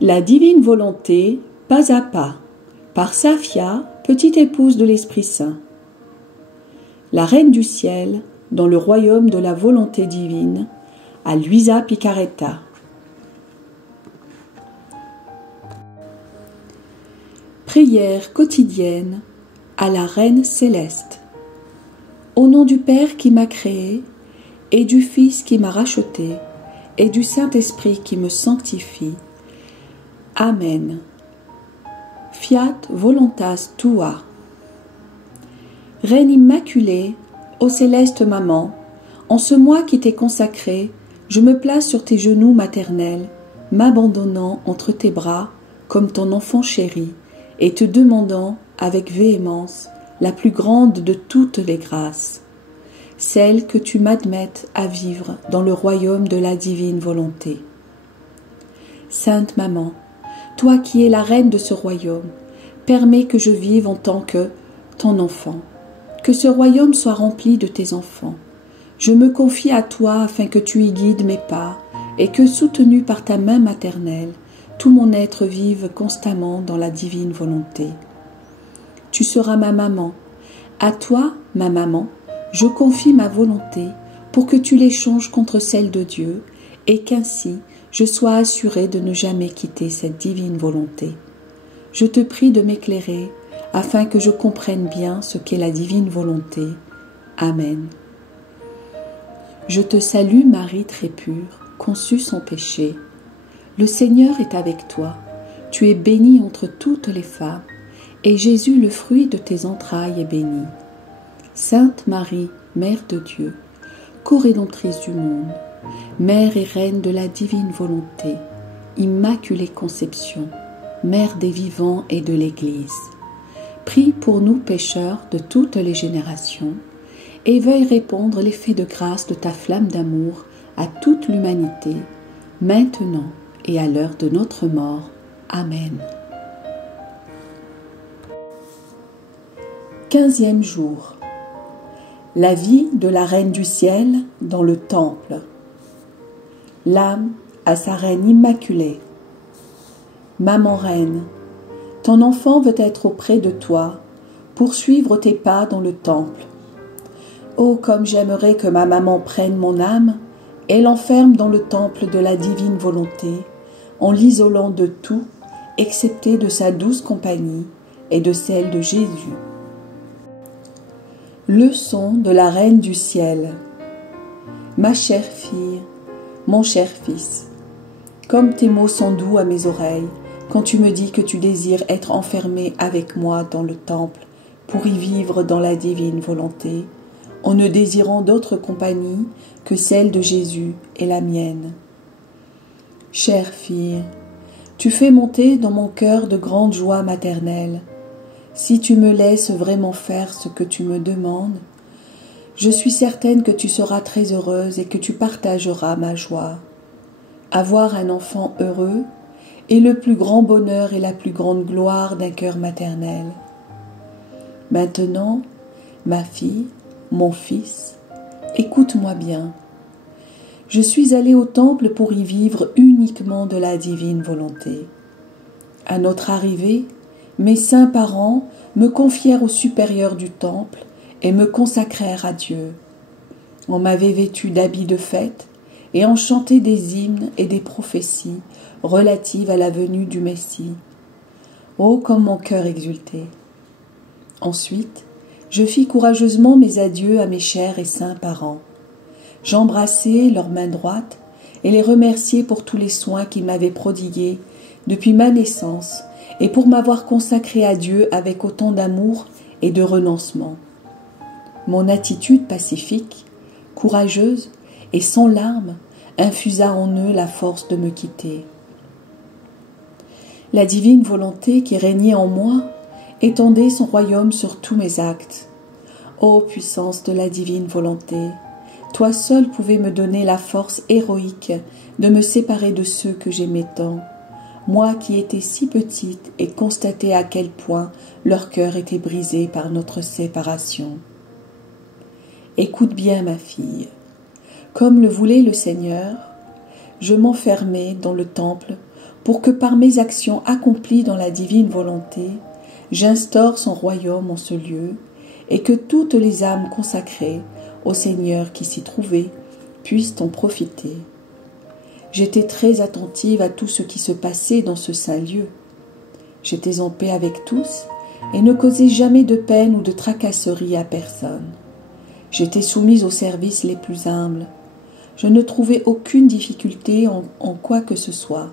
La divine volonté, pas à pas, par Safia, petite épouse de l'Esprit Saint. La Reine du Ciel, dans le royaume de la volonté divine, à Luisa Picaretta. Prière quotidienne à la Reine céleste. Au nom du Père qui m'a créé, et du Fils qui m'a racheté, et du Saint-Esprit qui me sanctifie. Amen. Fiat voluntas tua. Reine immaculée, ô céleste maman, en ce mois qui t'est consacré, je me place sur tes genoux maternels, m'abandonnant entre tes bras comme ton enfant chéri, et te demandant avec véhémence la plus grande de toutes les grâces, celle que tu m'admettes à vivre dans le royaume de la divine volonté. Sainte Maman, toi qui es la reine de ce royaume, permets que je vive en tant que ton enfant, que ce royaume soit rempli de tes enfants. Je me confie à toi afin que tu y guides mes pas et que, soutenu par ta main maternelle, tout mon être vive constamment dans la divine volonté. Tu seras ma maman. À toi, ma maman, je confie ma volonté pour que tu l'échanges contre celle de Dieu et qu'ainsi je sois assurée de ne jamais quitter cette divine volonté. Je te prie de m'éclairer afin que je comprenne bien ce qu'est la divine volonté. Amen. Je te salue Marie très pure, conçue sans péché. Le Seigneur est avec toi. Tu es bénie entre toutes les femmes, et Jésus, le fruit de tes entrailles, est béni. Sainte Marie, Mère de Dieu, co-rédemptrice du monde, Mère et Reine de la divine volonté, Immaculée Conception, Mère des vivants et de l'Église, prie pour nous pécheurs de toutes les générations, et veuille répandre l'effet de grâce de ta flamme d'amour à toute l'humanité, maintenant et à l'heure de notre mort. Amen. 15e jour. La vie de la Reine du Ciel dans le Temple. L'âme à sa Reine immaculée. Maman Reine, ton enfant veut être auprès de toi, pour suivre tes pas dans le Temple. Oh, comme j'aimerais que ma maman prenne mon âme et l'enferme dans le Temple de la divine volonté, en l'isolant de tout, excepté de sa douce compagnie et de celle de Jésus. Leçon de la Reine du Ciel. Ma chère fille, mon cher fils, comme tes mots sont doux à mes oreilles, quand tu me dis que tu désires être enfermé avec moi dans le Temple pour y vivre dans la divine volonté, en ne désirant d'autre compagnie que celle de Jésus et la mienne. Chère fille, tu fais monter dans mon cœur de grandes joies maternelles. Si tu me laisses vraiment faire ce que tu me demandes, je suis certaine que tu seras très heureuse et que tu partageras ma joie. Avoir un enfant heureux est le plus grand bonheur et la plus grande gloire d'un cœur maternel. Maintenant, ma fille, mon fils, écoute-moi bien. Je suis allée au temple pour y vivre uniquement de la divine volonté. À notre arrivée, mes saints parents me confièrent au supérieur du temple et me consacrèrent à Dieu. On m'avait vêtue d'habits de fête et on chantait des hymnes et des prophéties relatives à la venue du Messie. Oh, comme mon cœur exultait! Ensuite, je fis courageusement mes adieux à mes chers et saints parents. J'embrassai leurs mains droites et les remerciai pour tous les soins qu'ils m'avaient prodigués depuis ma naissance et pour m'avoir consacré à Dieu avec autant d'amour et de renoncement. Mon attitude pacifique, courageuse et sans larmes infusa en eux la force de me quitter. La divine volonté qui régnait en moi étendait son royaume sur tous mes actes. Ô puissance de la divine volonté, toi seul pouvais me donner la force héroïque de me séparer de ceux que j'aimais tant, moi qui étais si petite et constatais à quel point leur cœur était brisé par notre séparation. Écoute bien, ma fille. Comme le voulait le Seigneur, je m'enfermai dans le temple pour que par mes actions accomplies dans la divine volonté, j'instaure son royaume en ce lieu, et que toutes les âmes consacrées au Seigneur qui s'y trouvaient puissent en profiter. J'étais très attentive à tout ce qui se passait dans ce saint lieu. J'étais en paix avec tous et ne causais jamais de peine ou de tracasserie à personne. J'étais soumise aux services les plus humbles. Je ne trouvais aucune difficulté en quoi que ce soit.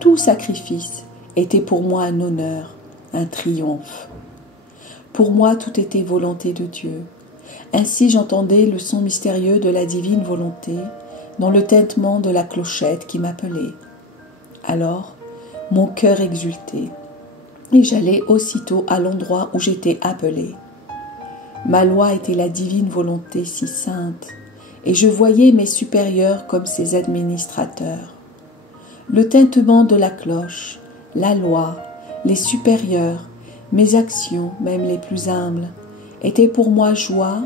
Tout sacrifice était pour moi un honneur, un triomphe. Pour moi, tout était volonté de Dieu. Ainsi j'entendais le son mystérieux de la divine volonté dans le tintement de la clochette qui m'appelait. Alors, mon cœur exultait, et j'allais aussitôt à l'endroit où j'étais appelée. Ma loi était la divine volonté si sainte, et je voyais mes supérieurs comme ses administrateurs. Le tintement de la cloche, la loi, les supérieurs, mes actions, même les plus humbles, étaient pour moi joie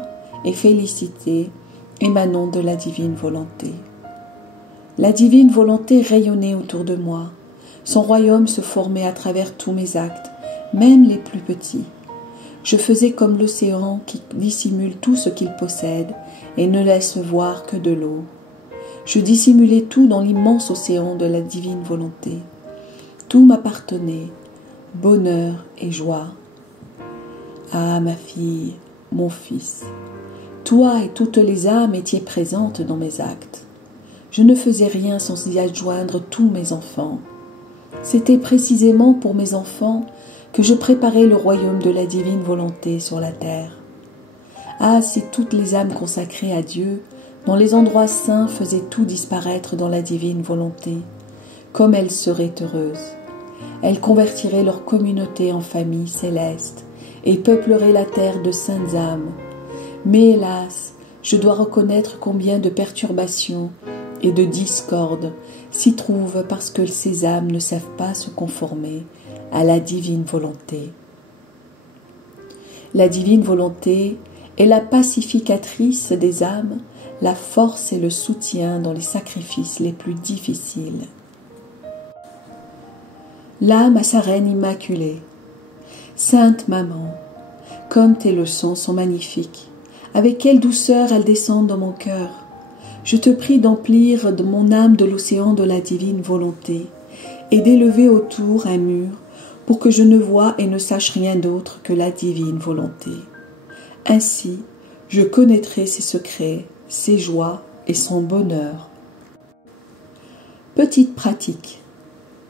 et félicité émanant de la divine volonté. La divine volonté rayonnait autour de moi. Son royaume se formait à travers tous mes actes, même les plus petits. Je faisais comme l'océan qui dissimule tout ce qu'il possède et ne laisse voir que de l'eau. Je dissimulais tout dans l'immense océan de la divine volonté. Tout m'appartenait, bonheur et joie. Ah, ma fille, mon fils, toi et toutes les âmes étiez présentes dans mes actes. Je ne faisais rien sans y adjoindre tous mes enfants. C'était précisément pour mes enfants que je préparais le royaume de la divine volonté sur la terre. Ah, si toutes les âmes consacrées à Dieu, dans les endroits saints, faisaient tout disparaître dans la divine volonté, comme elles seraient heureuses. Elles convertiraient leur communauté en famille céleste et peupleraient la terre de saintes âmes. Mais hélas, je dois reconnaître combien de perturbations et de discordes s'y trouvent parce que ces âmes ne savent pas se conformer à la divine volonté. La divine volonté est la pacificatrice des âmes, la force et le soutien dans les sacrifices les plus difficiles. L'âme à sa reine immaculée. Sainte Maman, comme tes leçons sont magnifiques, avec quelle douceur elles descendent dans mon cœur. Je te prie d'emplir de mon âme de l'océan de la divine volonté et d'élever autour un mur pour que je ne voie et ne sache rien d'autre que la divine volonté. Ainsi, je connaîtrai ses secrets, ses joies et son bonheur. Petite pratique.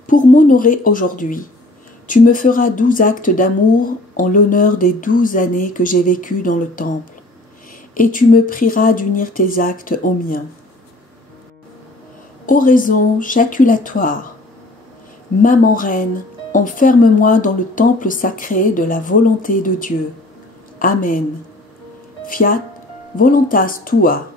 Pour m'honorer aujourd'hui, tu me feras 12 actes d'amour en l'honneur des 12 années que j'ai vécues dans le temple, et tu me prieras d'unir tes actes aux miens. Oraison jaculatoire. Maman reine, enferme-moi dans le temple sacré de la volonté de Dieu. Amen. Fiat voluntas tua.